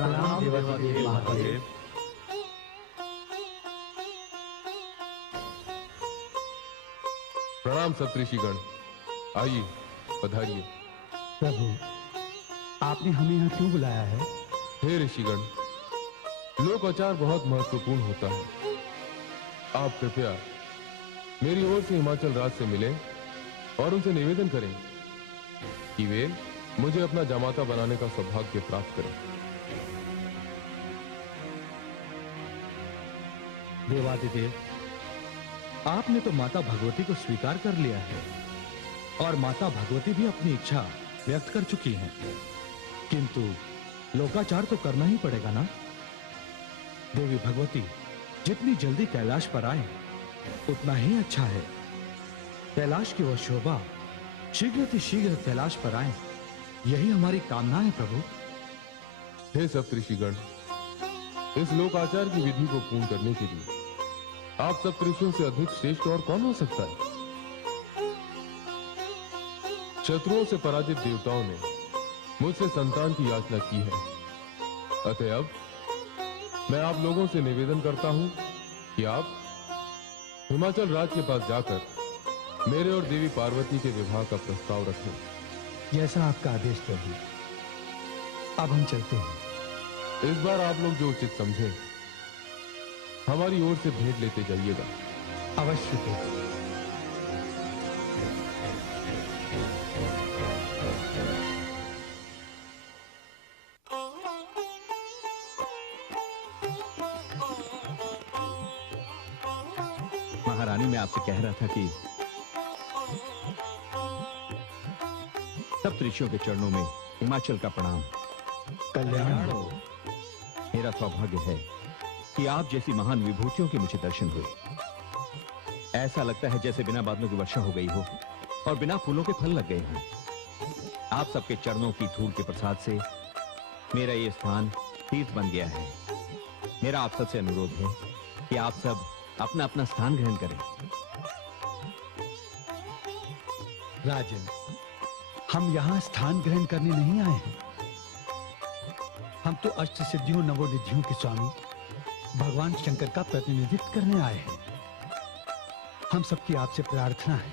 प्रणाम देवाधिदेव महादेव। प्रणाम सप्तऋषिगण, आइए पधारिए। प्रभु, आपने हमें यहाँ क्यों बुलाया है? हे ऋषिगण, लोकाचार बहुत महत्वपूर्ण होता है। आप कृपया मेरी ओर से हिमाचल राज से मिलें और उनसे निवेदन करें कि वे मुझे अपना जामाता बनाने का सौभाग्य प्राप्त करें। देवाधिदेव, आपने तो माता भगवती को स्वीकार कर लिया है और माता भगवती भी अपनी इच्छा व्यक्त कर चुकी हैं, किंतु लोकाचार तो करना ही पड़ेगा ना। देवी भगवती जितनी जल्दी कैलाश पर आए उतना ही अच्छा है। कैलाश की वह शोभा शीघ्र कैलाश पर आए, यही हमारी कामना है प्रभु। हे सप्तऋषिगण, इस लोकाचार की विधि को पूर्ण करने के लिए आप सप्तऋषियों से अधिक श्रेष्ठ और कौन हो सकता है? शत्रुओं से पराजित देवताओं ने मुझसे संतान की याचना की है, अतः अब मैं आप लोगों से निवेदन करता हूं कि आप हिमाचल राज के पास जाकर मेरे और देवी पार्वती के विवाह का प्रस्ताव रखें। जैसा आपका आदेश प्रभु। अब हम चलते हैं। इस बार आप लोग जो उचित समझे हमारी ओर से भेंट लेते जाइएगा। अवश्य प्रभु। महारानी, मैं आपसे कह रहा था कि सप्तऋषियों के चरणों में हिमाचल का प्रणाम। कल्याण हो। मेरा सौभाग्य है कि आप जैसी महान विभूतियों के मुझे दर्शन हुए। ऐसा लगता है जैसे बिना बादलों की वर्षा हो गई हो और बिना फूलों के फल लग गए हों। आप सबके चरणों की धूल के प्रसाद से मेरा ये स्थान तीर्थ बन गया है। मेरा आप सबसे अनुरोध है कि आप सब अपना अपना स्थान ग्रहण करें। राजन, हम यहाँ स्थान ग्रहण करने नहीं आए हैं। हम तो अष्ट सिद्धियों नवोनिधियों के स्वामी भगवान शंकर का प्रतिनिधित्व करने आए हैं। हम सबकी आपसे प्रार्थना है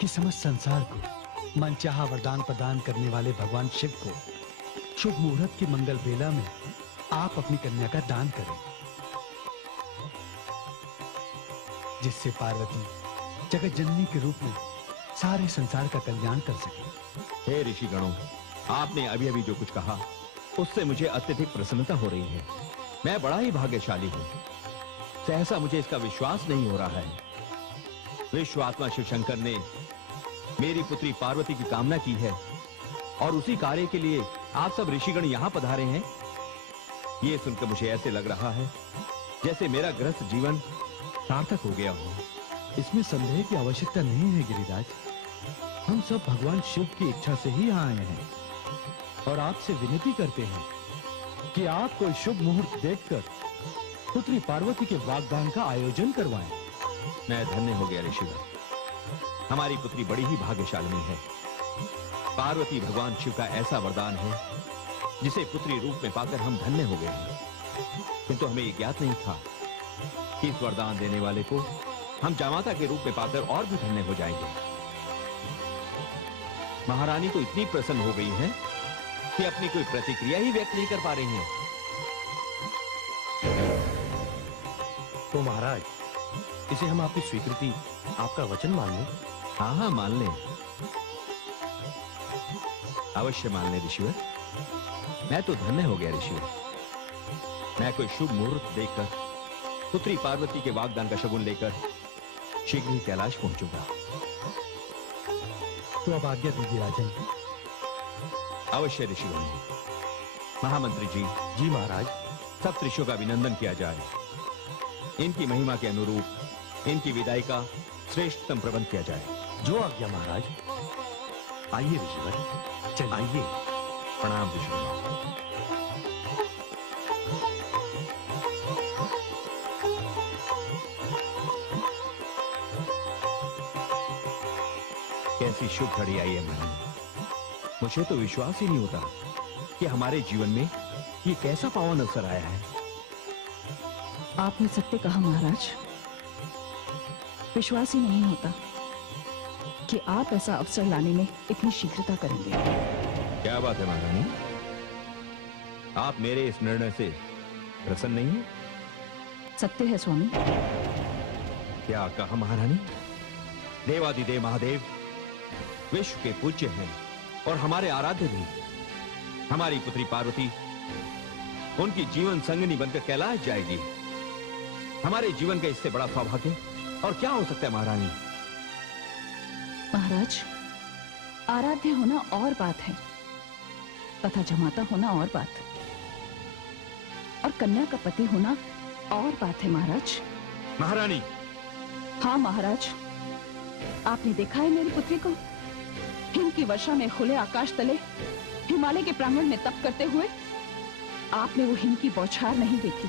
कि समस्त संसार को मनचाहा वरदान प्रदान करने वाले भगवान शिव को शुभ मुहूर्त की मंगल बेला में आप अपनी कन्या का दान करें, जिससे पार्वती जगत जननी के रूप में सारे संसार का कल्याण कर सके। हे ऋषिगणों, आपने अभी अभी जो कुछ कहा उससे मुझे अत्यधिक प्रसन्नता हो रही है। मैं बड़ा ही भाग्यशाली हूँ। सहसा मुझे इसका विश्वास नहीं हो रहा है। विश्वात्मा शिव शंकर ने मेरी पुत्री पार्वती की कामना की है और उसी कार्य के लिए आप सब ऋषिगण यहाँ पधारे हैं। ये सुनकर मुझे ऐसे लग रहा है जैसे मेरा गृहस्थ जीवन सार्थक हो गया हो। इसमें संदेह की आवश्यकता नहीं है गिरिराज। हम सब भगवान शिव की इच्छा से ही यहाँ आए हैं और आपसे विनती करते हैं कि आप कोई शुभ मुहूर्त देखकर पुत्री पार्वती के वागदान का आयोजन करवाएं। मैं धन्य हो गया ऋषिगण। हमारी पुत्री बड़ी ही भाग्यशालिनी है। पार्वती भगवान शिव का ऐसा वरदान है जिसे पुत्री रूप में पाकर हम धन्य हो गए हैं। किंतु हमें ये ज्ञात नहीं था कि इस वरदान देने वाले को हम जामाता के रूप में पाकर और भी धन्य हो जाएंगे। महारानी तो इतनी प्रसन्न हो गई हैं कि अपनी कोई प्रतिक्रिया ही व्यक्त नहीं कर पा रही हैं। तो महाराज, इसे हम आपकी स्वीकृति, आपका वचन मान लें? हाँ हाँ, मान लें, अवश्य मान लें ऋषिवर। मैं तो धन्य हो गया ऋषिवर। मैं कोई शुभ मुहूर्त देखकर पुत्री पार्वती के वागदान का शगुन लेकर शीघ्र ही कैलाश पहुंचूंगा। तो अब आज्ञा दीजिए राजन। अवश्य ऋषिगण। महामंत्री जी। जी महाराज। सप्तऋषियों का अभिनंदन किया जाए। इनकी महिमा के अनुरूप इनकी विदाई का श्रेष्ठतम प्रबंध किया जाए। जो आज्ञा महाराज। आइए ऋषिवर, चलिए। आइए। प्रणाम ऋषिवर। कैसी शुभ घड़ी आई है महारानी। मुझे तो विश्वास ही नहीं होता कि हमारे जीवन में ये कैसा पावन अवसर आया है? आपने सत्य कहा महाराज। विश्वास ही नहीं होता कि आप ऐसा अवसर लाने में इतनी शीघ्रता करेंगे। क्या बात है महारानी, आप मेरे इस निर्णय से प्रसन्न नहीं हैं? सत्य है स्वामी। क्या कहा महारानी? देवादिदेव महादेव विश्व के पूज्य हैं और हमारे आराध्य भी। हमारी पुत्री पार्वती उनकी जीवन संगिनी बनकर कैलाश जाएगी। हमारे जीवन का इससे बड़ा सौभाग्य और क्या हो सकता है महारानी? महाराज, आराध्य होना और बात है तथा जमाता होना और बात, और कन्या का पति होना और बात है महाराज। महारानी, हाँ महाराज, आपने देखा है मेरी पुत्री को हिम की वर्षा में खुले आकाश तले हिमालय के प्रांगण में तप करते हुए? आपने वो हिम की बौछार नहीं देखी।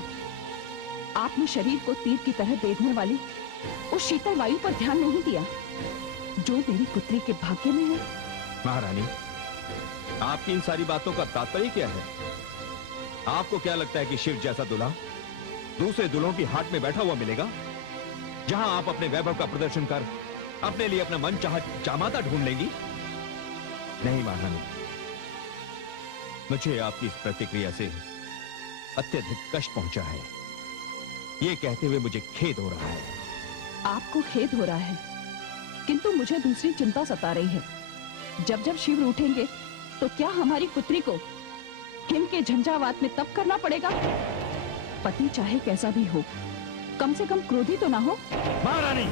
आपने शरीर को तीर की तरह बेधने वाली उस शीतल वायु पर ध्यान नहीं दिया जो मेरी पुत्री के भाग्य में है। महारानी, आपकी इन सारी बातों का तात्पर्य क्या है? आपको क्या लगता है कि शिव जैसा दूल्हा दूसरे दूल्हों की हाट में बैठा हुआ मिलेगा, जहां आप अपने वैभव का प्रदर्शन कर अपने लिए अपना मन चाहा जामाता ढूंढ लेंगी? नहीं महारानी, मुझे आपकी इस प्रतिक्रिया से अत्यधिक कष्ट पहुंचा है। ये कहते हुए मुझे खेद हो रहा है। आपको खेद हो रहा है, किंतु मुझे दूसरी चिंता सता रही है। जब जब शिव रूठेंगे तो क्या हमारी पुत्री को हिम के झंझावात में तप करना पड़ेगा? पति चाहे कैसा भी हो, कम से कम क्रोधी तो ना हो। महारानी,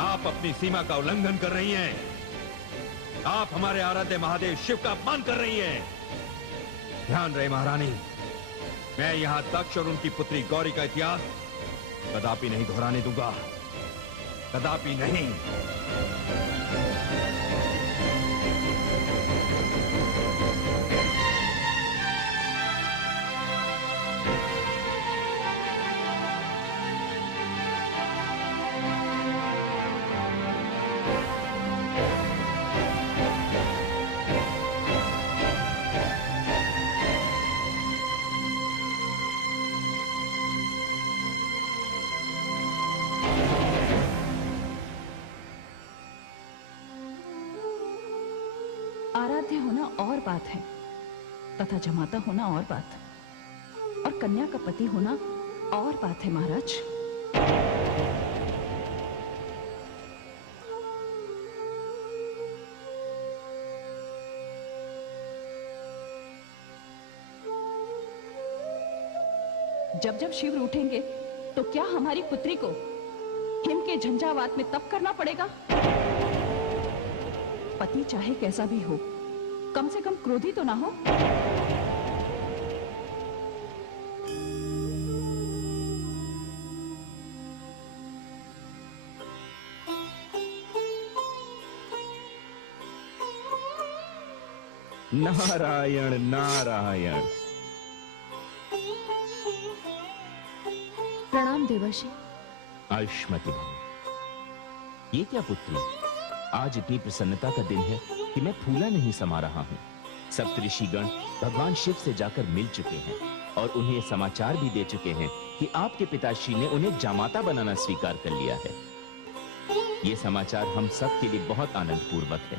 आप अपनी सीमा का उल्लंघन कर रही हैं। आप हमारे आराध्य महादेव शिव का अपमान कर रही हैं। ध्यान रहे महारानी, मैं यहां दक्ष और उनकी पुत्री गौरी का इतिहास कदापि नहीं दोहराने दूंगा, कदापि नहीं। आराध्य होना और बात है तथा जमाता होना और बात, और कन्या का पति होना और बात है महाराज। जब जब शिव रूठेंगे तो क्या हमारी पुत्री को हिम के झंझावात में तप करना पड़ेगा? पति चाहे कैसा भी हो, कम से कम क्रोधी तो ना हो। नारायण नारायण। प्रणाम देवर्षि। आयुष्मती भव। ये क्या पुत्री, आज इतनी प्रसन्नता का दिन है कि मैं फूला नहीं समा रहा हूँ। सप्तऋषिगण भगवान शिव से जाकर मिल चुके हैं और उन्हें समाचार भी दे चुके हैं कि आपके पिताश्री ने उन्हें जामाता बनाना स्वीकार कर लिया है। ये समाचार हम सब के लिए बहुत आनंदपूर्वक है।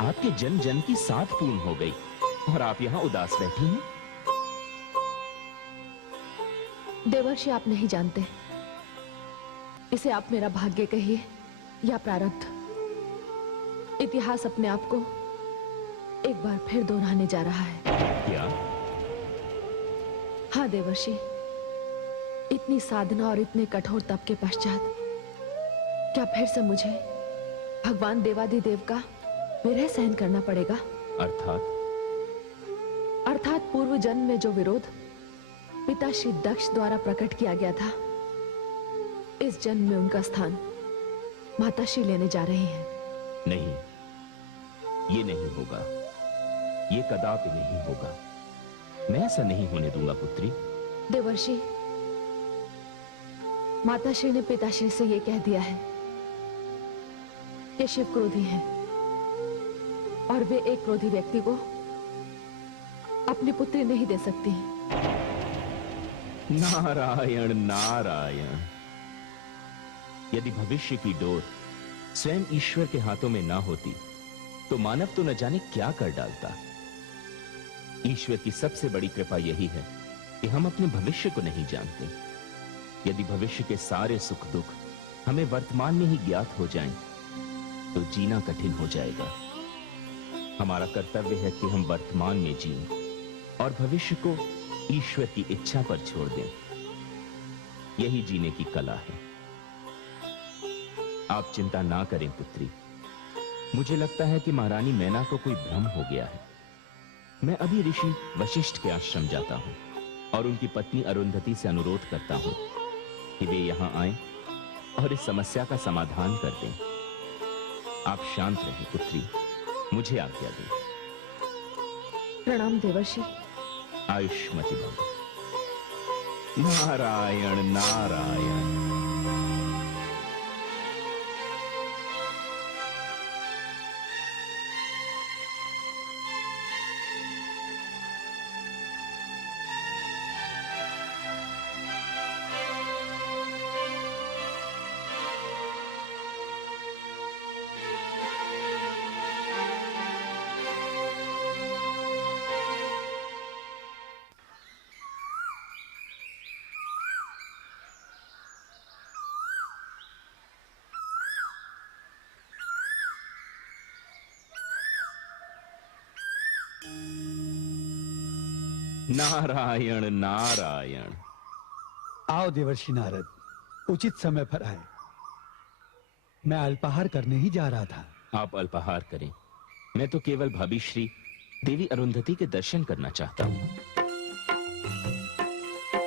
आपके जन जन की साथ पूर्ण हो गई और आप यहाँ उदास बैठी हैं। देवर्षि, आप नहीं जानते, इसे आप मेरा भाग्य कहिए या प्रारब्ध। इतिहास अपने आप को एक बार फिर दोहराने जा रहा है। क्या? हाँ देवर्षि, इतनी साधना और इतने कठोर तप के पश्चात क्या फिर से मुझे भगवान देवादिदेव का विरह सहन करना पड़ेगा? अर्थात पूर्व जन्म में जो विरोध पिता श्री दक्ष द्वारा प्रकट किया गया था, इस जन्म में उनका स्थान माताश्री लेने जा रही हैं। नहीं, ये नहीं होगा, ये कदापि नहीं होगा। मैं ऐसा नहीं होने दूंगा पुत्री। देवर्षि, माताश्री ने पिताश्री से यह कह दिया है कि शिव क्रोधी हैं और वे एक क्रोधी व्यक्ति को अपनी पुत्री नहीं दे सकती। नारायण नारायण। यदि भविष्य की डोर स्वयं ईश्वर के हाथों में ना होती तो मानव तो न जाने क्या कर डालता। ईश्वर की सबसे बड़ी कृपा यही है कि हम अपने भविष्य को नहीं जानते। यदि भविष्य के सारे सुख दुख हमें वर्तमान में ही ज्ञात हो जाएं, तो जीना कठिन हो जाएगा। हमारा कर्तव्य है कि हम वर्तमान में जिएं और भविष्य को ईश्वर की इच्छा पर छोड़ दें। यही जीने की कला है। आप चिंता ना करें पुत्री। मुझे लगता है कि महारानी मैना को कोई भ्रम हो गया है। मैं अभी ऋषि वशिष्ठ के आश्रम जाता हूं और उनकी पत्नी अरुंधति से अनुरोध करता हूं कि वे यहां आएं और इस समस्या का समाधान कर दें। आप शांत रहें पुत्री, मुझे आज्ञा दें। प्रणाम देवर्षि। आयुष्मति भव। नारायण नारायण। नारायण नारायण। आओ देवर्षि नारद, उचित समय पर आए। मैं अल्पाहार करने ही जा रहा था। आप अल्पाहार करें, मैं तो केवल भाभी श्री देवी अरुंधति के दर्शन करना चाहता हूं।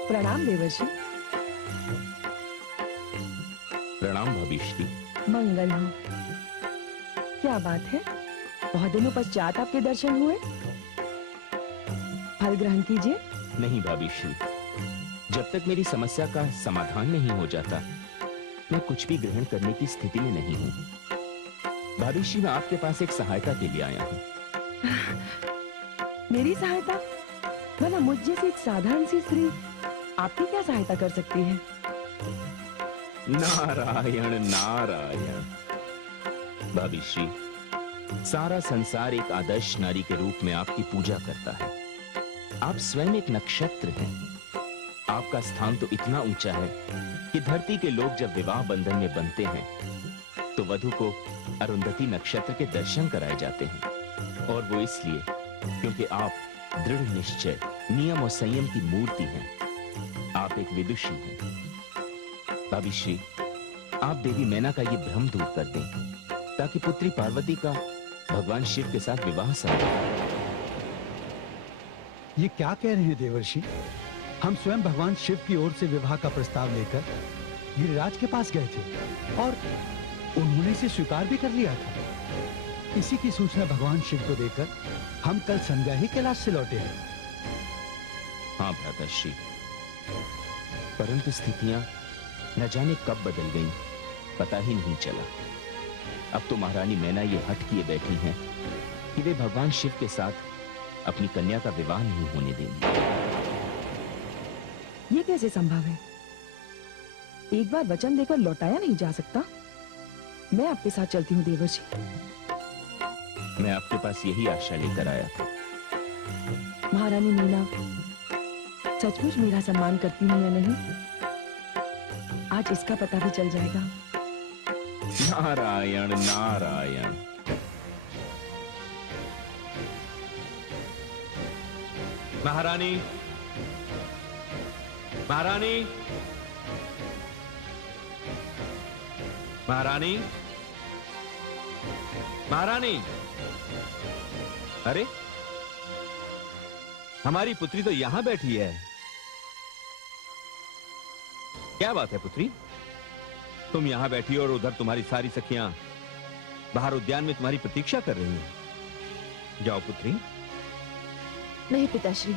प्रणाम देवर्षि। प्रणाम भाभी श्री। मंगल हो। क्या बात है, बहुत दिनों पश्चात आपके दर्शन हुए। फल ग्रहण कीजिए। नहीं भाभी श्री, जब तक मेरी समस्या का समाधान नहीं हो जाता मैं कुछ भी ग्रहण करने की स्थिति में नहीं हूं। भाभी श्री, मैं आपके पास एक सहायता के लिए आया हूं। मेरी सहायता? भला मुझ जैसी एक साधारण सी स्त्री आपकी क्या सहायता कर सकती है? नारायण नारायण। भाभी श्री, सारा संसार एक आदर्श नारी के रूप में आपकी पूजा करता है। आप स्वयं एक नक्षत्र हैं। आपका स्थान तो इतना ऊंचा है कि धरती के लोग जब विवाह बंधन में बंधते हैं तो वधु को अरुंधति नक्षत्र के दर्शन कराए जाते हैं। और वो इसलिए क्योंकि आप दृढ़ निश्चय, नियम और संयम की मूर्ति हैं। आप एक विदुषी हैं। भाभी श्री, आप देवी मैना का ये भ्रम दूर कर दें ताकि पुत्री पार्वती का भगवान शिव के साथ विवाह संभव। ये क्या कह रहे हैं देवर्षि? हम स्वयं भगवान शिव की ओर से विवाह का प्रस्ताव लेकर गिरिराज के पास गए थे और उन्होंने इसे स्वीकार भी कर लिया था। इसी की सूचना भगवान शिव को देकर हम कल संध्या ही कैलाश से लौटे हैं। हाँ भ्राताश्री, परंतु स्थितियां न जाने कब बदल गईं, पता ही नहीं चला। अब तो महारानी मैना ये हट किए बैठी हैं कि वे भगवान शिव के साथ अपनी कन्या का विवाह नहीं होने देंगी। ये कैसे संभव है? एक बार वचन देकर लौटाया नहीं जा सकता। मैं आपके साथ चलती हूँ देवर्षि। मैं आपके पास यही आशा लेकर आया था। महारानी मीना सचमुच मेरा सम्मान करती हैं या नहीं, आज इसका पता भी चल जाएगा। नारायण नारायण। महारानी, महारानी, महारानी, महारानी। अरे, हमारी पुत्री तो यहां बैठी है। क्या बात है पुत्री? तुम यहां बैठी हो और उधर तुम्हारी सारी सखियां बाहर उद्यान में तुम्हारी प्रतीक्षा कर रही हैं। जाओ पुत्री। नहीं पिताश्री,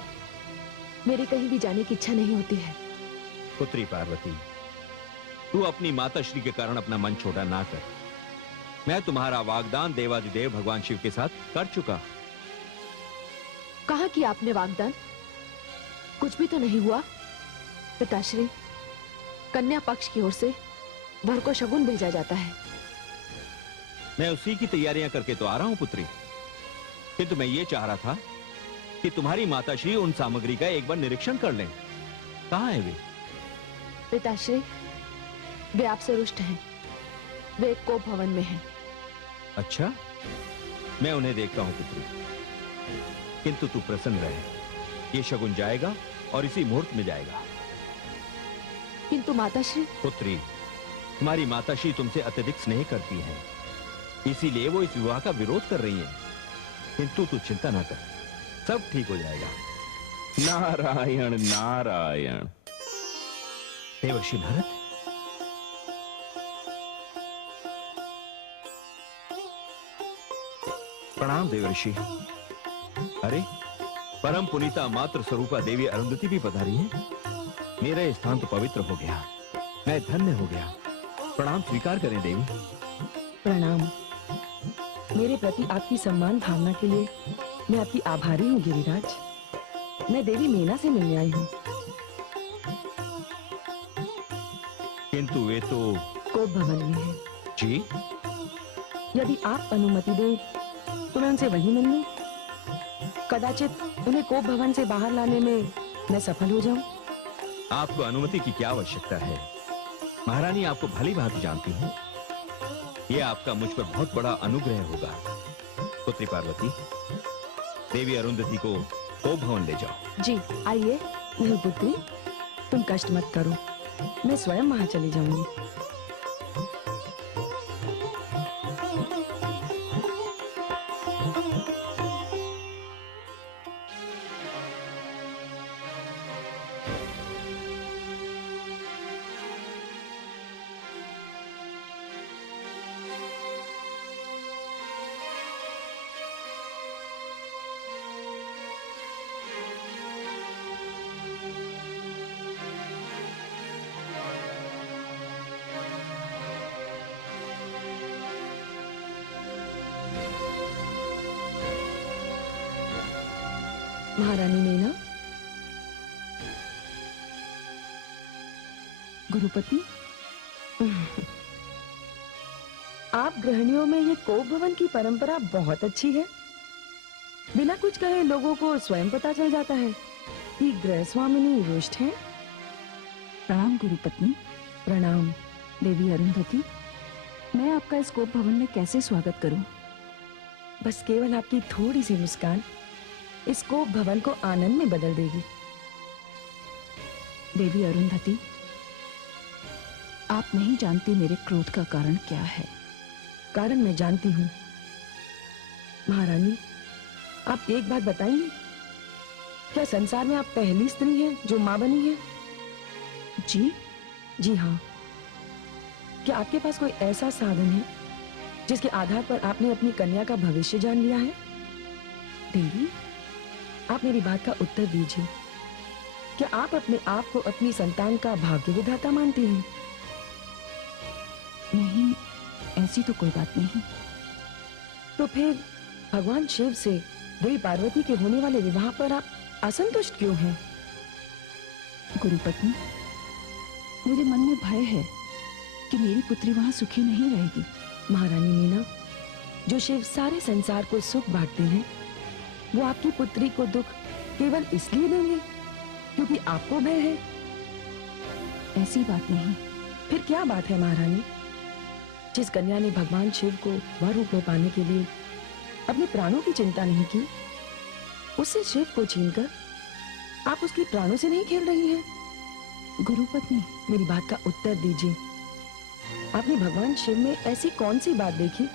मेरी कहीं भी जाने की इच्छा नहीं होती है। पुत्री पार्वती, तू अपनी माताश्री के कारण अपना मन छोटा ना कर। मैं तुम्हारा वागदान देवाधिदेव भगवान शिव के साथ कर चुका। कहाँ किया आपने वागदान? कुछ भी तो नहीं हुआ। पिताश्री, कन्या पक्ष की ओर से वर को शगुन भेजा जाता है। मैं उसी की तैयारियां करके तो आ रहा हूं पुत्री, किंतु मैं ये चाह रहा था कि तुम्हारी माताश्री उन सामग्री का एक बार निरीक्षण कर लें। कहाँ है वे? पिताश्री, वे आपसे रुष्ट हैं। वे कोप भवन में हैं। अच्छा, मैं उन्हें देखता हूं पुत्री, किंतु तू प्रसन्न रहे, ये शगुन जाएगा और इसी मुहूर्त में जाएगा। किंतु माताश्री। पुत्री, तुम्हारी माताश्री तुमसे अत्यधिक स्नेह करती है, इसीलिए वो इस विवाह का विरोध कर रही है। किंतु तू चिंता ना कर, सब ठीक हो जाएगा। नारायण नारायण। देवर्षि नारद, प्रणाम देवर्षि। अरे, परम पुनीता मात्र स्वरूपा देवी अरुंधति भी पधारी है। मेरा ये स्थान तो पवित्र हो गया, मैं धन्य हो गया। प्रणाम स्वीकार करें देवी। प्रणाम। मेरे प्रति आपकी सम्मान भावना के लिए मैं आपकी आभारी हूँ गिरिराज। मैं देवी मीना से मिलने आई हूँ। किंतु वे तो कोप भवन में है। जी, यदि आप अनुमति दें तो मैं उनसे वहीं मिल लूं। कदाचित उन्हें कोप भवन से बाहर लाने में मैं सफल हो जाऊं। आपको अनुमति की क्या आवश्यकता है? महारानी आपको भली भांति जानती है। यह आपका मुझ पर बहुत बड़ा अनुग्रह होगा। पुत्री पार्वती, देवी अरुंधति को कोप भवन ले जाओ। जी आइए। नहीं पुत्री, तुम कष्ट मत करो, मैं स्वयं वहां चली जाऊंगी। महारानी मीना। गुरुपति, आप गृहिणियों में ये कोप भवन की परंपरा बहुत अच्छी है। बिना कुछ कहे लोगों को स्वयं पता चल जाता है कि गृह स्वामिनी रुष्ट हैं। प्रणाम गुरुपत्नी। प्रणाम। देवी अरुंधति, मैं आपका इस कोप भवन में कैसे स्वागत करूं? बस केवल आपकी थोड़ी सी मुस्कान इस कोप भवन को आनंद में बदल देगी। देवी अरुंधति, आप नहीं जानती मेरे क्रोध का कारण क्या है। कारण मैं जानती हूँ। महारानी, आप एक बात बताएंगी, क्या संसार में आप पहली स्त्री हैं जो मां बनी है? जी? जी हाँ। क्या आपके पास कोई ऐसा साधन है जिसके आधार पर आपने अपनी कन्या का भविष्य जान लिया है? देवी, आप मेरी बात का उत्तर दीजिए। क्या आप अपने आप को अपनी संतान का भाग्य विधाता मानती हैं? नहीं, ऐसी तो कोई बात नहीं। तो फिर भगवान शिव से देवी पार्वती के होने वाले विवाह पर आप असंतुष्ट क्यों हैं? गुरुपत्नी, मेरे मन में भय है कि मेरी पुत्री वहां सुखी नहीं रहेगी। महारानी मीना, जो शिव सारे संसार को सुख बांटते हैं, वो आपकी पुत्री को दुख केवल इसलिए देंगे क्योंकि आपको भय है? ऐसी बात नहीं। फिर क्या बात है महारानी? जिस कन्या ने भगवान शिव को वर रूप में पाने के लिए अपने प्राणों की चिंता नहीं की, उससे शिव को छीनकर आप उसकी प्राणों से नहीं खेल रही हैं? गुरुपत्नी, मेरी बात का उत्तर दीजिए। आपने भगवान शिव में ऐसी कौन सी बात देखी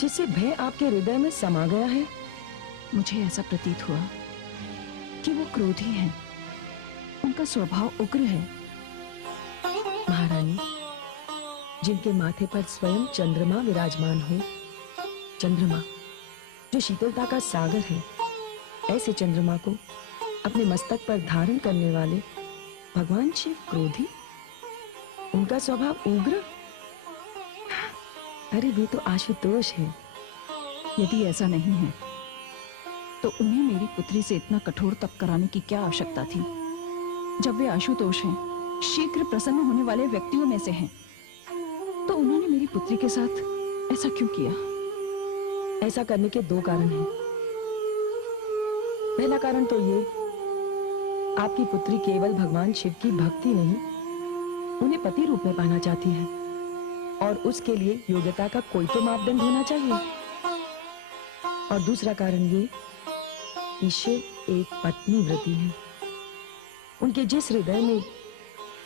जिससे भय आपके हृदय में समा गया है? मुझे ऐसा प्रतीत हुआ कि वो क्रोधी हैं। उनका स्वभाव उग्र है। महारानी, जिनके माथे पर स्वयं चंद्रमा विराजमान हो, चंद्रमा जो शीतलता का सागर है, ऐसे चंद्रमा को अपने मस्तक पर धारण करने वाले भगवान शिव क्रोधी? उनका स्वभाव उग्र? अरे वे तो आशुतोष है। यदि ऐसा नहीं है तो उन्हें मेरी पुत्री से इतना कठोर तप कराने की क्या आवश्यकता थी? जब वे आशुतोष हैं, शीघ्र प्रसन्न होने वाले व्यक्तियों में से हैं, तो उन्होंने मेरी पुत्री के साथ ऐसा क्यों किया? ऐसा करने के दो कारण हैं। पहला कारण तो ये, आपकी पुत्री केवल भगवान शिव की भक्ति नहीं, उन्हें पति रूप में पाना चाहती है, और उसके लिए योग्यता का कोई तो मापदंड होना चाहिए। और दूसरा कारण ये कि शिव एक पत्नी व्रती है। उनके जिस हृदय में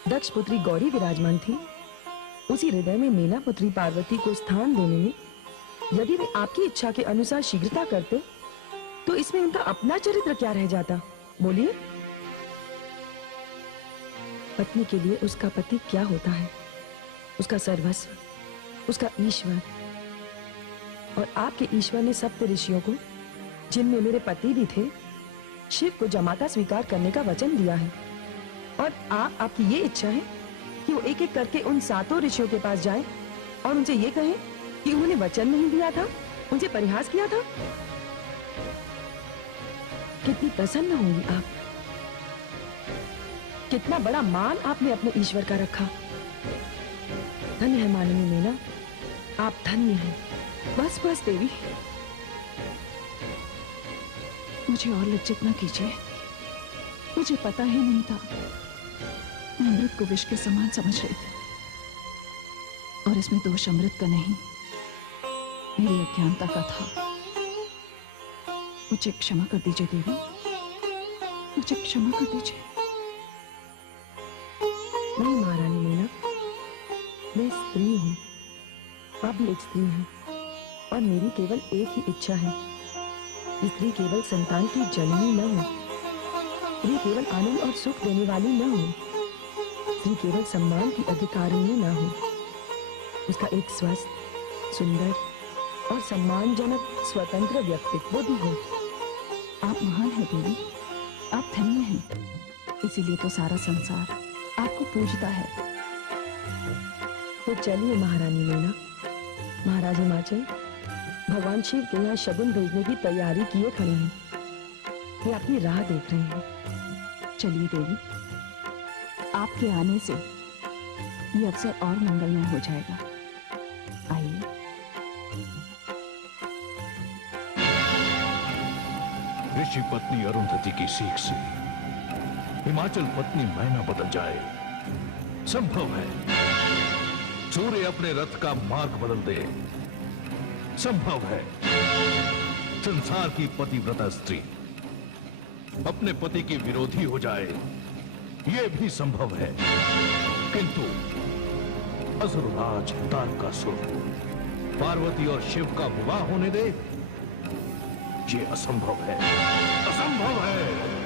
दक्ष पुत्री गौरी विराजमान थी, उसी हृदय में मेना पुत्री पार्वती को स्थान देने में यदि वे आपकी इच्छा के अनुसार शीघ्रता करते, तो इसमें उनका अपना चरित्र क्या रह जाता? बोलिए। पत्नी के लिए उसका पति क्या होता है? उसका सर्वस्व, उसका ईश्वर। और आपके ईश्वर ने सप्त ऋषियों को, जिनमें मेरे पति भी थे, शिव को जमाता स्वीकार करने का वचन दिया है। और आपकी ये इच्छा है कि वो एक एक करके उन सातों ऋषियों के पास जाएं और उनसे ये कहें कि उन्होंने वचन नहीं दिया था, उनसे परिहास किया था। कितनी प्रसन्न होंगी आप, कितना बड़ा मान आपने अपने ईश्वर का रखा। धन्य है माननी मीना, आप धन्य हैं। बस बस देवी, मुझे और लज्जित न कीजिए। मुझे पता ही नहीं था, मैं अमृत को विष के समान समझ रही थी, और इसमें दोष अमृत का नहीं, मेरी अज्ञानता का था। मुझे क्षमा कर दीजिए देवी, मुझे क्षमा कर दीजिए। नहीं महारानी मीना, मैं स्त्री हूँ, आप भी एक स्त्री हैं, और मेरी केवल एक ही इच्छा है। स्त्री केवल संतान की जननी न हो, स्त्री केवल आनंद और सुख देने वाली न हो, स्त्री केवल सम्मान की अधिकारिणी न हो, उसका एक स्वस्थ, सुंदर और सम्मानजनक स्वतंत्र व्यक्तित्व भी हो। आप महान हैं देवी, आप धन्य हैं, इसीलिए तो सारा संसार आपको पूजता है। तो चलिए महारानी मीना, महाराज हिमाचल भगवान शिव के यहाँ शगुन भेजने की तैयारी किए खड़े हैं, वे अपनी राह देख रहे हैं। चलिए देवी, आपके आने से ये अवसर और मंगलमय हो जाएगा। आइए। ऋषि पत्नी अरुंधति की सीख से हिमाचल पत्नी मैना बदल जाए, संभव है। सूर्य अपने रथ का मार्ग बदल दे, संभव है। संसार की पतिव्रता स्त्री अपने पति की विरोधी हो जाए, यह भी संभव है। किंतु असुरराज तारकासुर पार्वती और शिव का विवाह होने दे, ये असंभव है, असंभव है।